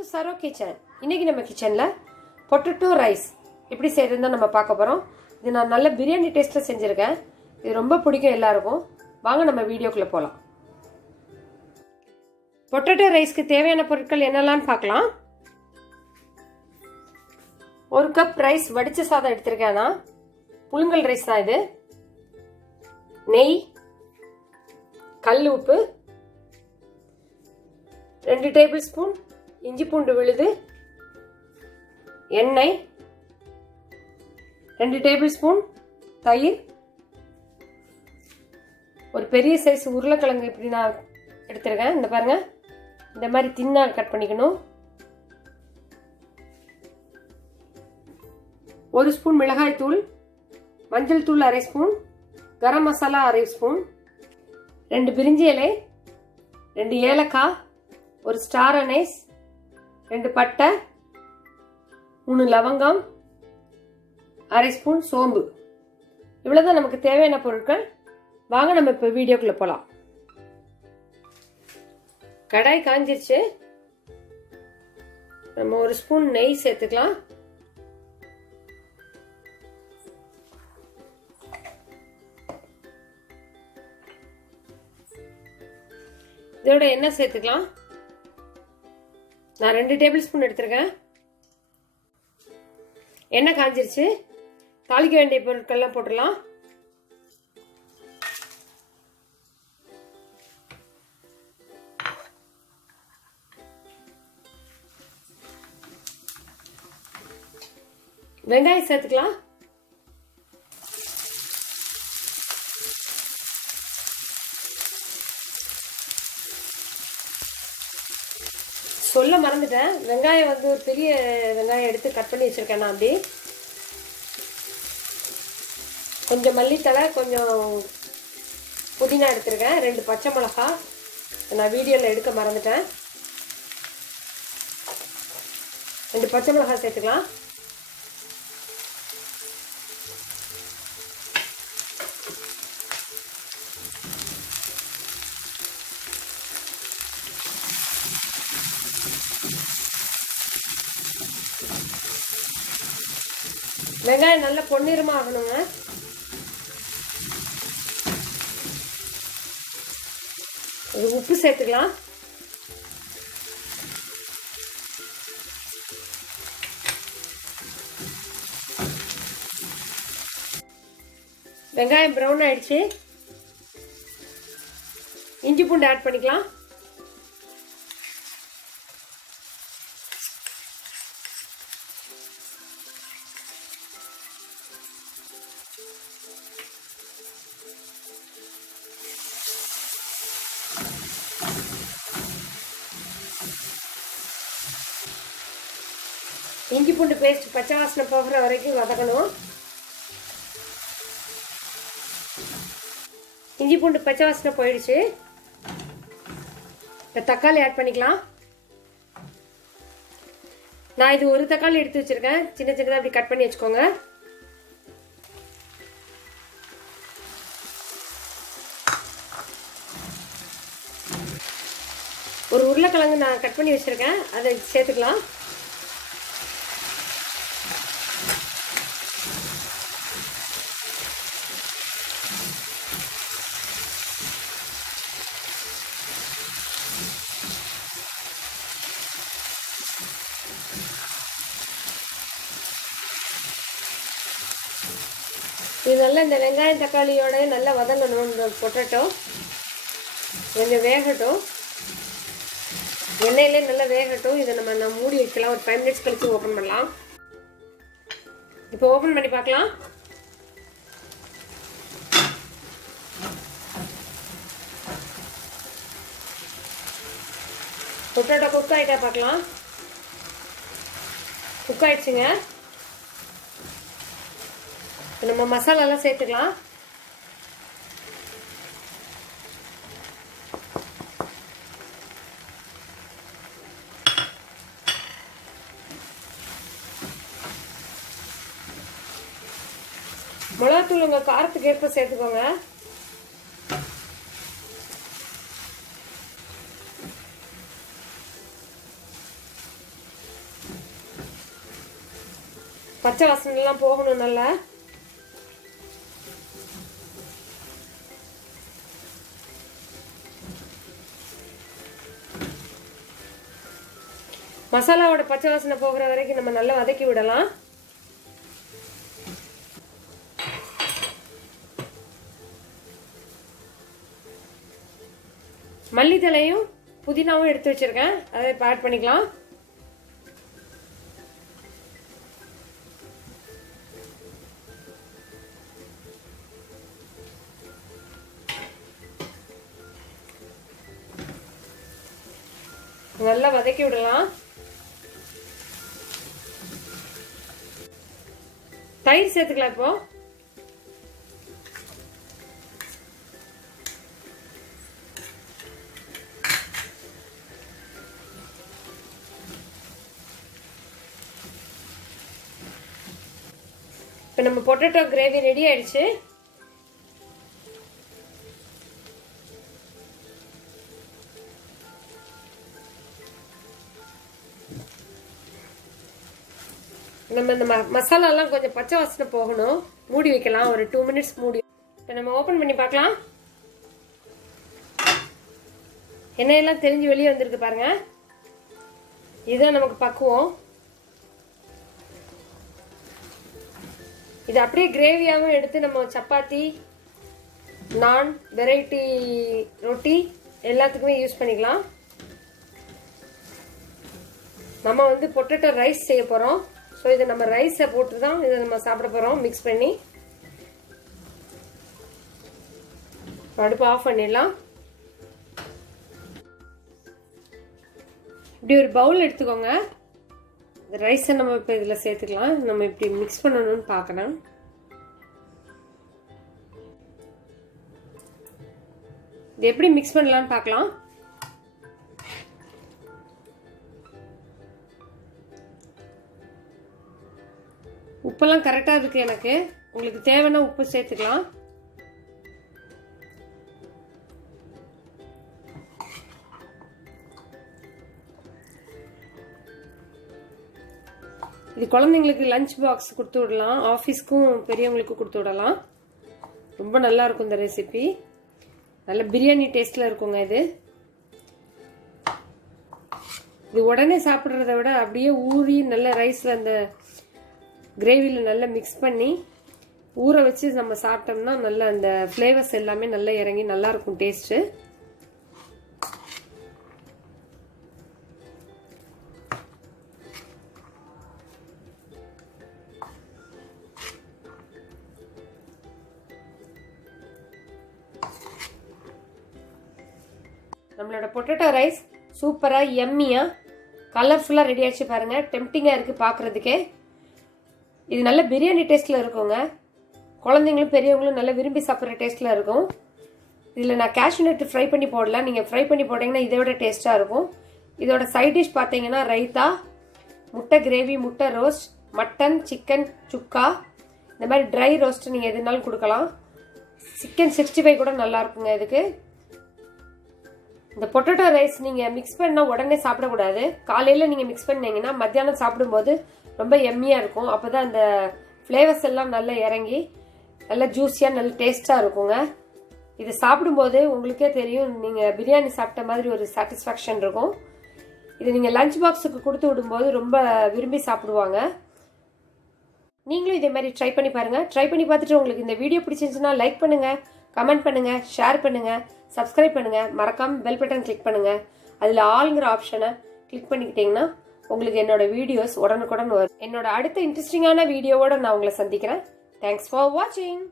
To Saro kitchen. இன்றைக்கி நம்ம கிச்சனில் பொட்டேட்டோ ரைஸ் எப்படி செய்கிறதுன்னு தான் நம்ம பார்க்க போகிறோம். இது நான் நல்ல பிரியாணி டேஸ்ட்டில் செஞ்சுருக்கேன். இது ரொம்ப பிடிக்கும் எல்லாருக்கும். வாங்க நம்ம வீடியோக்குள்ளே போகலாம். பொட்டேட்டோ ரைஸ்க்கு தேவையான பொருட்கள் என்னெல்லாம் பார்க்கலாம். 1 கப் ரைஸ் வடித்த சாதம் எடுத்திருக்கேன். நான் புழுங்கல் ரைஸ் தான் இது. நெய், கல் உப்பு, 2 டேபிள் ஸ்பூன் இஞ்சி பூண்டு விழுது, எண்ணெய், 2 டேபிள் ஸ்பூன் தயிர், ஒரு பெரிய சைஸ் உருளைக்கிழங்கு இப்படி நான் எடுத்திருக்கேன். இந்த பாருங்க, இந்த மாதிரி தின்னா கட் பண்ணிக்கணும். 1 ஸ்பூன் மிளகாய் தூள், மஞ்சள் தூள் 1/2 ஸ்பூன், கரம் மசாலா 1/2 ஸ்பூன், 2 பிரிஞ்சி இலை, 2 ஏலக்காய், 1 ஸ்டார் அனைஸ், 2 பட்டை, 3 லவங்கம், 1/2 ஸ்பூன் சோம்பு. இவ்வளவுதான் நமக்கு தேவையான பொருட்கள். வாங்க நம்ம இப்போ வீடியோக்குள்ள போலாம். கடாய் காஞ்சிருச்சு. நம்ம 1 ஸ்பூன் நெய் சேர்த்துக்கலாம். இதோட எண்ணெய் சேர்த்துக்கலாம். நான் 2 டேபிள் ஸ்பூன் எடுத்திருக்கேன். எண்ணெய் காஞ்சிருச்சு. தாளிக்க வேண்டிய பொருட்கள்லாம் போட்டுடலாம். வெங்காயம் சேர்த்துக்கலாம். சொல்ல மறந்துட்டேன், வெங்காயம் வந்து ஒரு பெரிய வெங்காயம் எடுத்து கட் பண்ணி வச்சிருக்கேன். நான் அப்படி கொஞ்சம் மல்லித்தலை, கொஞ்சம் புதினா எடுத்திருக்கேன், 2 பச்சை மிளகாய். நான் வீடியோவில் எடுக்க மறந்துட்டேன். 2 பச்சை மிளகாய் சேர்த்துக்கலாம். வெங்காயம் நல்லா பொன்னிறமா ஆகணுங்க. உப்பு சேர்த்துக்கலாம். வெங்காயம் ப்ரௌன் ஆயிடுச்சு. இஞ்சி பூண்டு ஆட் பண்ணிக்கலாம். இஞ்சி பூண்டு பேஸ்ட் பச்சை வாசனை போகிற வரைக்கும் வதக்கணும். இஞ்சி பூண்டு பச்சை வாசனை போயிடுச்சு. இப்போ தக்காளி ஆட் பண்ணிக்கலாம். நான் இது 1 தக்காளி எடுத்து வச்சிருக்கேன். சின்ன சின்னதாக அப்படி கட் பண்ணி வச்சுக்கோங்க. ஒரு உருளைக்கிழங்கு நான் கட் பண்ணி வச்சிருக்கேன், அதை சேர்த்துக்கலாம். இது நல்லா இந்த வெங்காயம் தக்காளியோட நல்லா வதங்கணும். இந்த பொட்டேட்டோ கொஞ்சம் வேகட்டும், எண்ணெயிலே நல்லா வேகட்டும். இதை நம்ம மூடி வைக்கலாம். ஒரு 5 மினிட்ஸ் கழிச்சு ஓப்பன் பண்ணலாம். இப்போ ஓப்பன் பண்ணி பார்க்கலாம். பொட்டேட்டோ குக் ஆகிட்டா பார்க்கலாம். குக் ஆயிடுச்சுங்க. நம்ம மசாலாலாம் சேர்த்துக்கலாம். மிளகாத்தூள் உங்கள் காரத்துக்கு ஏற்ப சேர்த்துக்கோங்க. பச்சை வாசனைலாம் போகணும் நல்லா. மசாலாவோட பச்சை வாசனை போகிற வரைக்கும் நம்ம நல்லா வதக்கி விடலாம். மல்லித்தலையும் புதினாவும் எடுத்து வச்சிருக்கேன், அதை இப்போ ஆட் பண்ணிக்கலாம். நல்லா வதக்கி விடலாம். தயிர் சேர்த்துக்கலாம். இப்போ நம்ம பொட்டேட்டோ கிரேவி ரெடி ஆயிடுச்சு. நம்ம இந்த மசாலாலாம் கொஞ்சம் பச்சை வாசனை போகணும். மூடி வைக்கலாம், ஒரு 2 மினிட்ஸ் மூடி. இப்போ நம்ம ஓப்பன் பண்ணி பார்க்கலாம். எண்ணெயெல்லாம் தெரிஞ்சு வெளியே வந்திருக்கு பாருங்க. இதுதான் நமக்கு பக்குவம். இது அப்படியே கிரேவியாகவும் எடுத்து நம்ம சப்பாத்தி, நான், வெரைட்டி ரொட்டி எல்லாத்துக்குமே யூஸ் பண்ணிக்கலாம். நம்ம வந்து பொட்டேட்டோ ரைஸ் செய்ய போகிறோம். ஸோ இதை நம்ம ரைஸை போட்டு தான் இதை நம்ம சாப்பிட போகிறோம் மிக்ஸ் பண்ணி. அடுப்பு ஆஃப் பண்ணிடலாம். இப்படி ஒரு பவுல் எடுத்துக்கோங்க. இந்த ரைஸை நம்ம இப்போ இதில் சேர்த்துக்கலாம். நம்ம இப்படி மிக்ஸ் பண்ணணும்னு பார்க்கலாம். இது எப்படி மிக்ஸ் பண்ணலான்னு பார்க்கலாம். உப்பெல்லாம் கரெக்டாக இருக்குது எனக்கு. உங்களுக்கு தேவைன்னா உப்பு சேர்த்துக்கலாம். இது குழந்தைங்களுக்கு லஞ்ச் பாக்ஸ் கொடுத்து விடலாம், ஆஃபீஸ்க்கும் பெரியவங்களுக்கும் கொடுத்து விடலாம். ரொம்ப நல்லா இருக்கும் இந்த ரெசிபி. நல்ல பிரியாணி டேஸ்ட்டில் இருக்குங்க. இது உடனே சாப்பிட்றத விட அப்படியே ஊறி நல்ல ரைஸில் அந்த கிரேவியில் நல்லா மிக்ஸ் பண்ணி ஊற வச்சு நம்ம சாப்பிட்டோம்னா நல்ல அந்த ஃப்ளேவர்ஸ் எல்லாமே நல்லா இறங்கி நல்லா இருக்கும் டேஸ்ட்டு. நம்மளோட பொட்டேட்டோ ரைஸ் சூப்பராக எம்மியாக கலர்ஃபுல்லாக ரெடி ஆச்சு பாருங்கள். டெம்ப்டிங்காக இருக்குது பார்க்குறதுக்கே. இது நல்ல பிரியாணி டேஸ்ட்டில் இருக்குங்க. குழந்தைங்களும் பெரியவங்களும் நல்லா விரும்பி சாப்பிட்ற டேஸ்ட்டில் இருக்கும். இதில் நான் கேஷ்யூ நட் ஃப்ரை பண்ணி போடலாம். நீங்கள் ஃப்ரை பண்ணி போட்டிங்கன்னா இதை விட டேஸ்ட்டாக இருக்கும். இதோட சைட் டிஷ் பார்த்தீங்கன்னா ரைத்தா, முட்டை கிரேவி, முட்டை ரோஸ்ட், மட்டன், சிக்கன் சுக்கா, இந்த மாதிரி ட்ரை ரோஸ்ட் நீங்கள் எதுனாலும் கொடுக்கலாம். சிக்கன் 65 கூட நல்லா இருக்குங்க. இதுக்கு இந்த பொட்டேட்டோ ரைஸ் நீங்கள் மிக்ஸ் பண்ணால் உடனே சாப்பிடக்கூடாது. காலையில் நீங்கள் மிக்ஸ் பண்ணீங்கன்னா மத்தியானம் சாப்பிடும்போது ரொம்ப எம்மியாக இருக்கும். அப்போ தான் அந்த ஃப்ளேவர்ஸ் எல்லாம் நல்லா இறங்கி நல்லா ஜூஸியாக நல்ல டேஸ்ட்டாக இருக்குங்க. இது சாப்பிடும்போது உங்களுக்கே தெரியும், நீங்கள் பிரியாணி சாப்பிட்ட மாதிரி ஒரு சாட்டிஸ்ஃபேக்ஷன் இருக்கும். இது நீங்கள் லஞ்ச் பாக்ஸுக்கு கொடுத்து விடும்போது ரொம்ப விரும்பி சாப்பிடுவாங்க. நீங்களும் இதே மாதிரி ட்ரை பண்ணி பாருங்கள். ட்ரை பண்ணி பார்த்துட்டு உங்களுக்கு இந்த வீடியோ பிடிச்சிருந்துச்சுன்னா லைக் பண்ணுங்கள், கமெண்ட் பண்ணுங்கள், ஷேர் பண்ணுங்கள், சப்ஸ்கிரைப் பண்ணுங்கள். மறக்காமல் பெல் பட்டன் கிளிக் பண்ணுங்கள். அதில் ஆல்ங்கிற ஆப்ஷனை கிளிக் பண்ணிக்கிட்டிங்கன்னா உங்களுக்கு என்னோட வீடியோஸ் உடனுக்குடன் வரும். என்னோட அடுத்த இன்ட்ரெஸ்டிங்கான வீடியோவோட நான் உங்களை சந்திக்கிறேன். தேங்க்ஸ் ஃபார் வாட்சிங்.